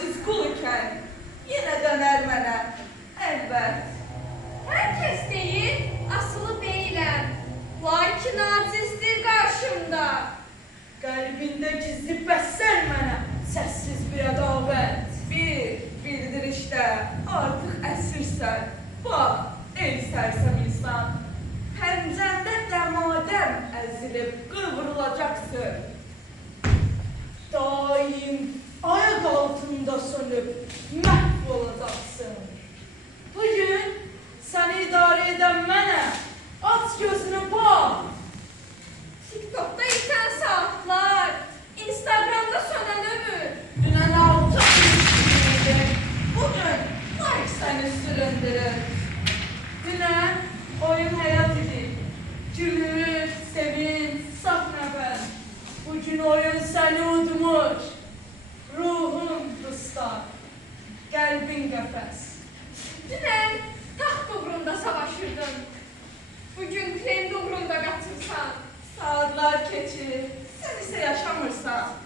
aciz qul ikən yenə dönər mənə əlbət. Herkes değil, asılı değilim. Lakin acizdir karşımda. Qəlbində gizli bəssər mənə səssiz bir ədavət. Bir bildirişdə artıq əsirsən. Bax, ey sərsəm insan, pəncəndə dəmadəm əzilib qıvrılacaqsın. Daim ayak altında sönüp məhv olacaqsın. Bugün səni idarə edən mənəm. Aç gözünü bax. TikTok'ta iten saatler, Instagram'da sönen ömür. Dünən altı ilişkiydi. Bugün like səni süründürür. Dünən oyun həyat idi. Gülür, sevin, saf nəfəs. Bugün oyun səni udmuş. Ruhun ıslar, qəlbin qəfəs. Dünen taht uğrunda savaşırdın. Bugün trend uğrunda katılsan. Saatlar keçir, sən isə yaşamırsan.